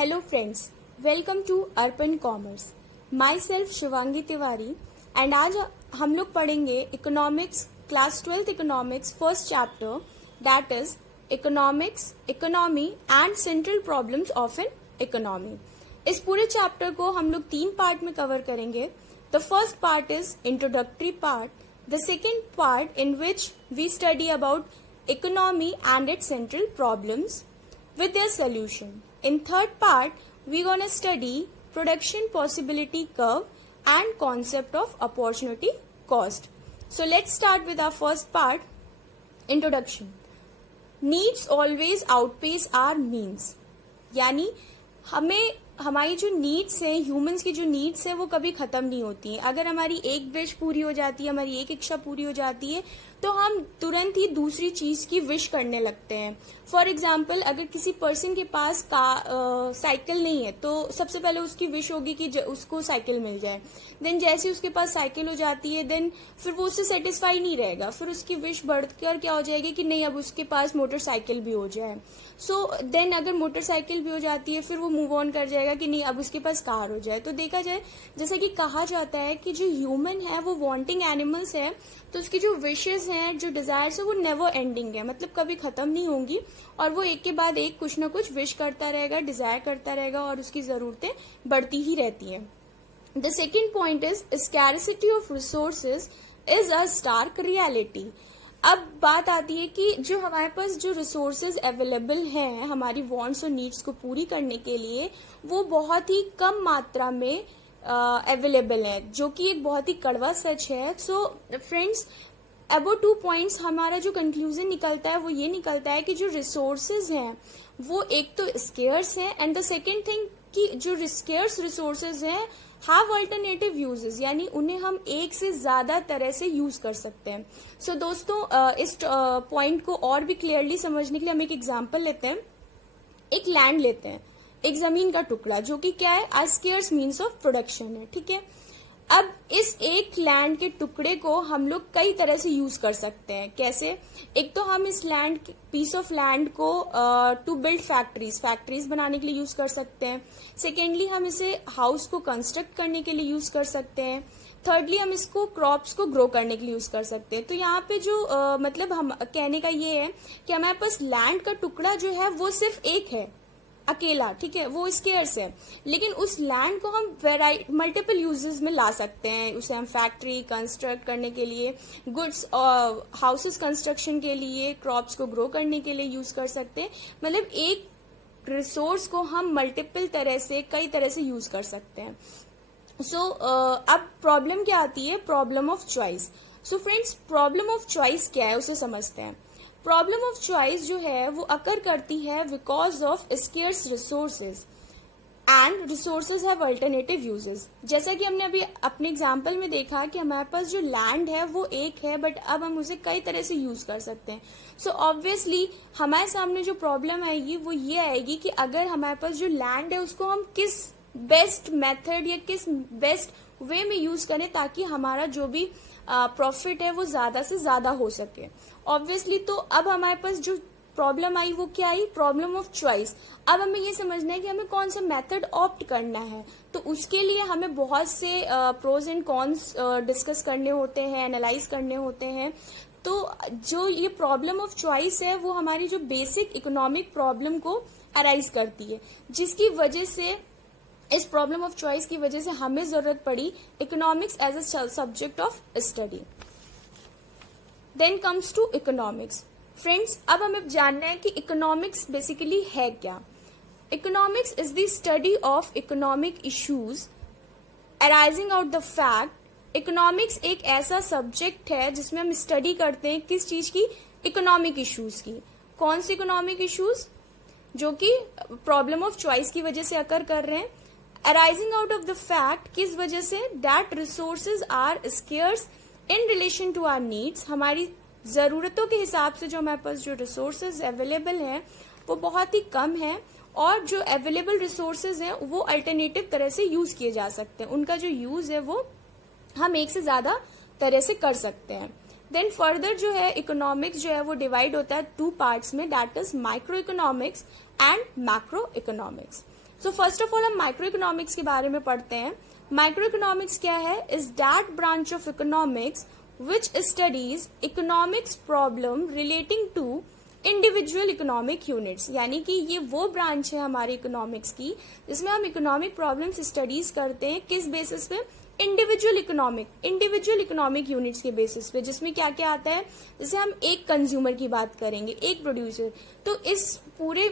Hello friends, welcome to Arpan commerce. Myself Shivangi Tiwari and आज हम लोग पढ़ेंगे economics, class 12th economics, first chapter, that is economics, economy and central problems of an economy. इस पूरे chapter को हम लोग 3 पार्ट में कवर करेंगे। The first part is introductory part, the second part in which we study about economy and its central problems with their solution. In third part, we're gonna study production possibility curve and concept of opportunity cost. So let's start with our first part, introduction. Needs always outpace our means. यानी हमें हमारी जो needs हैं, humans की जो needs हैं, वो कभी खत्म नहीं होती हैं। अगर हमारी एक विश पूरी हो जाती है, हमारी एक इच्छा पूरी हो जाती है, तो हम तुरंत ही दूसरी चीज की विश करने लगते हैं। फॉर एग्जाम्पल, अगर किसी पर्सन के पास साइकिल नहीं है तो सबसे पहले उसकी विश होगी कि उसको साइकिल मिल जाए। देन जैसे उसके पास साइकिल हो जाती है, देन फिर वो उससे सेटिस्फाई नहीं रहेगा, फिर उसकी विश बढ़कर क्या हो जाएगी कि नहीं, अब उसके पास मोटरसाइकिल भी हो जाए। सो देन अगर मोटरसाइकिल भी हो जाती है, फिर वो मूव ऑन कर जाएगा कि नहीं, अब उसके पास कार हो जाए। तो देखा जाए, जैसा कि कहा जाता है कि जो ह्यूमन है वो वांटिंग एनिमल्स है, तो उसकी जो विशेस हैं, जो डिजायर्स है, वो नेवर एंडिंग है, मतलब कभी खत्म नहीं होंगी, और वो एक के बाद एक कुछ ना कुछ विश करता रहेगा, डिजायर करता रहेगा, और उसकी जरूरतें बढ़ती ही रहती हैं। The second point is scarcity of resources is a stark reality. अब बात आती है कि जो हमारे पास जो रिसोर्सेज अवेलेबल हैं हमारी वांट्स और नीड्स को पूरी करने के लिए, वो बहुत ही कम मात्रा में अवेलेबल है, जो कि एक बहुत ही कड़वा सच है। सो फ्रेंड्स, अबाउट 2 पॉइंट्स हमारा जो कंक्लूजन निकलता है वो ये निकलता है कि जो रिसोर्सेज हैं वो एक तो स्केयर्स हैं, एंड द सेकेंड थिंग कि जो स्केयर्स रिसोर्सेज हैं हैव अल्टरनेटिव यूजेस, यानी उन्हें हम एक से ज्यादा तरह से यूज कर सकते हैं। सो दोस्तों, इस पॉइंट को और भी क्लियरली समझने के लिए हम एक एग्जांपल लेते हैं। एक लैंड लेते हैं, एक जमीन का टुकड़ा, जो कि क्या है, आ स्केयर्स मीन्स ऑफ प्रोडक्शन है, ठीक है। अब इस एक लैंड के टुकड़े को हम लोग कई तरह से यूज कर सकते हैं। कैसे? एक तो हम इस पीस ऑफ लैंड को टू बिल्ड फैक्ट्रीज बनाने के लिए यूज कर सकते हैं। सेकेंडली, हम इसे हाउस को कंस्ट्रक्ट करने के लिए यूज कर सकते हैं। थर्डली, हम इसको क्रॉप्स को ग्रो करने के लिए यूज कर सकते हैं। तो यहाँ पे जो मतलब हम कहने का ये है कि हमारे पास लैंड का टुकड़ा जो है वो सिर्फ एक है, अकेला, ठीक है, वो स्केयर्स है, लेकिन उस लैंड को हम मल्टीपल यूजेस में ला सकते हैं। उसे हम फैक्ट्री कंस्ट्रक्ट करने के लिए, गुड्स हाउसेस कंस्ट्रक्शन के लिए, क्रॉप्स को ग्रो करने के लिए यूज कर सकते हैं। मतलब एक रिसोर्स को हम मल्टीपल तरह से, कई तरह से यूज कर सकते हैं। सो अब प्रॉब्लम क्या आती है? Problem of choice. So friends, problem of choice क्या है उसे समझते हैं। प्रॉब्लम ऑफ चॉइस जो है वो अकर करती है because of scarce resources and resources have alternative uses. जैसा कि हमने अभी अपने एग्जांपल में देखा कि हमारे पास जो लैंड है वो एक है, बट अब हम उसे कई तरह से यूज कर सकते हैं। सो ऑब्वियसली हमारे सामने जो प्रॉब्लम आएगी वो ये आएगी कि अगर हमारे पास जो लैंड है उसको हम किस बेस्ट मेथड या किस बेस्ट वे में यूज करें ताकि हमारा जो भी प्रॉफिट है वो ज्यादा से ज्यादा हो सके। ऑब्वियसली तो अब हमारे पास जो प्रॉब्लम आई वो क्या आई? Problem of choice. अब हमें ये समझना है कि हमें कौन सा मेथड ऑप्ट करना है, तो उसके लिए हमें बहुत से प्रोज एंड कॉन्स डिस्कस करने होते हैं, एनालाइज करने होते हैं। तो जो ये प्रॉब्लम ऑफ चॉइस है वो हमारी जो बेसिक इकोनॉमिक प्रॉब्लम को अराइज करती है, जिसकी वजह से, इस प्रॉब्लम ऑफ चॉइस की वजह से हमें जरूरत पड़ी economics as a subject of study. Then comes to economics. Friends, अब हमें जानना है कि इकोनॉमिक्स बेसिकली है क्या। Economics is the study of economic issues arising out the fact. Economics एक ऐसा सब्जेक्ट है जिसमें हम स्टडी करते हैं किस चीज की? इकोनॉमिक इश्यूज की। कौन सी इकोनॉमिक इश्यूज? जो कि प्रॉब्लम ऑफ चॉइस की वजह से अकर कर रहे हैं। Arising out of the fact, किस वजह से? That resources are scarce in relation to our needs. हमारी जरूरतों के हिसाब से जो हमारे पास जो रिसोर्सेज अवेलेबल हैं वो बहुत ही कम है, और जो अवेलेबल रिसोर्सेज हैं वो अल्टरनेटिव तरह से यूज किए जा सकते हैं। उनका जो यूज है वो हम एक से ज्यादा तरह से कर सकते हैं। देन फर्दर जो है इकोनॉमिक्स जो है वो डिवाइड होता है 2 पार्ट्स में, that is microeconomics and macroeconomics. So first of all हम माइक्रो इकोनॉमिक्स के बारे में पढ़ते हैं। माइक्रो इकोनॉमिक्स क्या है? Is that branch of economics which studies economics problem relating to individual economic units, यानी कि ये वो ब्रांच है हमारे इकोनॉमिक्स की जिसमें हम इकोनॉमिक प्रॉब्लम्स स्टडीज करते हैं। किस बेसिस पे? इंडिविजुअल इकोनॉमिक यूनिट्स के बेसिस पे, जिसमें क्या क्या आता है, जैसे हम एक कंज्यूमर की बात करेंगे, एक प्रोड्यूसर, तो इस पूरे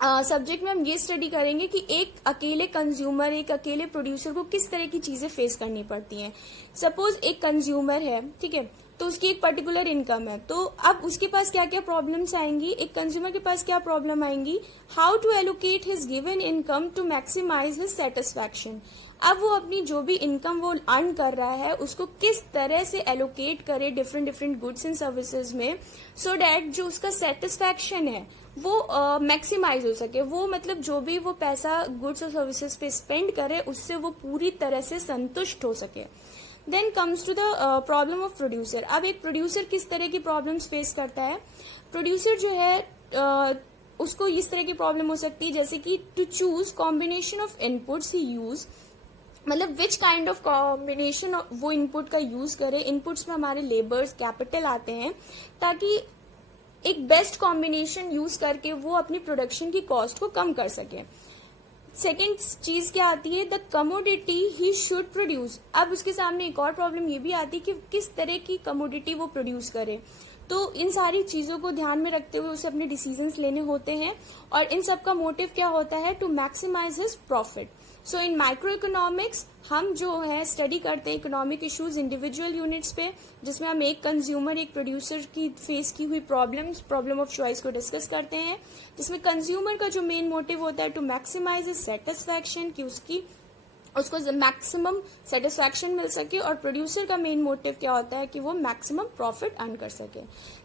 सब्जेक्ट में हम ये स्टडी करेंगे कि एक अकेले कंज्यूमर, एक अकेले प्रोड्यूसर को किस तरह की चीजें फेस करनी पड़ती हैं। सपोज एक कंज्यूमर है, ठीक है, तो उसकी एक पर्टिकुलर इनकम है, तो अब उसके पास क्या क्या प्रॉब्लम्स आएंगी, एक कंज्यूमर के पास क्या प्रॉब्लम आएंगी, how to allocate his given income to maximise his satisfaction. अब वो अपनी जो भी इनकम वो अर्न कर रहा है उसको किस तरह से एलोकेट करे डिफरेंट गुड्स एंड सर्विसेज में, सो डैट जो उसका सेटिस्फैक्शन है वो मैक्सिमाइज हो सके। वो मतलब जो भी वो पैसा गुड्स और सर्विसेज पे स्पेंड करे उससे वो पूरी तरह से संतुष्ट हो सके। Then comes to the problem of producer. अब एक प्रोड्यूसर किस तरह की प्रॉब्लम्स फेस करता है? प्रोड्यूसर जो है उसको इस तरह की प्रॉब्लम हो सकती है जैसे कि to choose combination of inputs he use, मतलब विच काइंड ऑफ कॉम्बिनेशन वो इनपुट का यूज करे। इनपुट्स में हमारे लेबर्स, कैपिटल आते हैं, ताकि एक बेस्ट कॉम्बिनेशन यूज करके वो अपनी प्रोडक्शन की कॉस्ट को कम कर सके। सेकेंड चीज क्या आती है? The commodity he should produce. अब उसके सामने एक और प्रॉब्लम ये भी आती है कि किस तरह की कमोडिटी वो प्रोड्यूस करे। तो इन सारी चीजों को ध्यान में रखते हुए उसे अपने डिसीजंस लेने होते हैं, और इन सब का मोटिव क्या होता है? To maximise his profit. So in microeconomics हम जो है स्टडी करते हैं इकोनॉमिक इश्यूज इंडिविजुअल यूनिट्स पे, जिसमें हम एक कंज्यूमर, एक प्रोड्यूसर की फेस की हुई प्रॉब्लम ऑफ चॉइस को डिस्कस करते हैं, जिसमें कंज्यूमर का जो मेन मोटिव होता है टू मैक्सिमाइज हिज सेटिस्फैक्शन, कि उसको मैक्सिमम सेटिस्फैक्शन मिल सके, और प्रोड्यूसर का मेन मोटिव क्या होता है कि वो मैक्सिमम प्रॉफिट अर्न कर सके।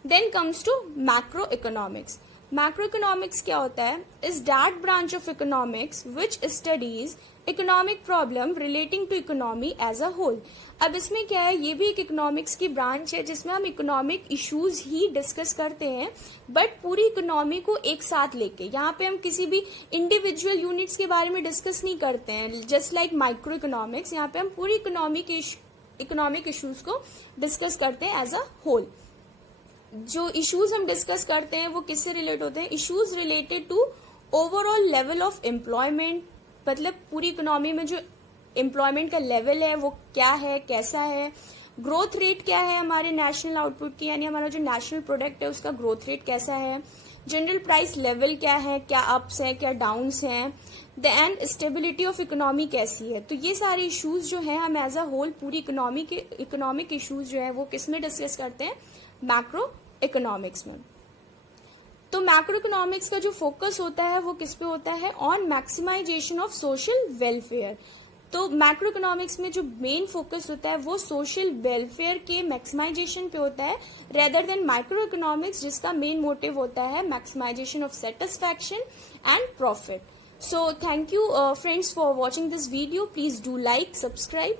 Then comes to macroeconomics. Macroeconomics क्या होता है? Is that branch of economics which studies economic problem relating to economy as a whole. अब इसमें क्या है, ये भी एक इकोनॉमिक्स की ब्रांच है जिसमें हम इकोनॉमिक इश्यूज ही डिस्कस करते हैं, बट पूरी इकोनॉमी को एक साथ लेके। यहाँ पे हम किसी भी इंडिविजुअल यूनिट्स के बारे में डिस्कस नहीं करते हैं, जस्ट लाइक माइक्रो इकोनॉमिक्स। यहाँ पे हम पूरी इकोनॉमिक इश्यूज को डिस्कस करते हैं एज अ होल। जो इश्यूज हम डिस्कस करते हैं वो किससे रिलेट होते हैं? Issues related to overall level of employment, मतलब पूरी इकोनॉमी में जो एम्प्लॉयमेंट का लेवल है वो क्या है, कैसा है, ग्रोथ रेट क्या है हमारे नेशनल आउटपुट की, यानी हमारा जो नेशनल प्रोडक्ट है उसका ग्रोथ रेट कैसा है, जनरल प्राइस लेवल क्या है, क्या अप्स हैं, क्या डाउन्स हैं, देन स्टेबिलिटी ऑफ इकोनॉमी कैसी है। तो ये सारे इश्यूज जो हैं हम एज अ होल पूरी इकोनॉमिक इश्यूज जो है वो किस में डिस्कस करते हैं? मैक्रो इकोनॉमिक्स में। तो मैक्रो इकोनॉमिक्स का जो फोकस होता है वो किस पे होता है? On maximisation of social welfare. तो मैक्रो इकोनॉमिक्स में जो मेन फोकस होता है वो सोशल वेलफेयर के मैक्सिमाइजेशन पे होता है, रेदर देन माइक्रो इकोनॉमिक्स जिसका मेन मोटिव होता है maximisation of satisfaction and profit. So thank you friends for watching this video. Please do like, subscribe.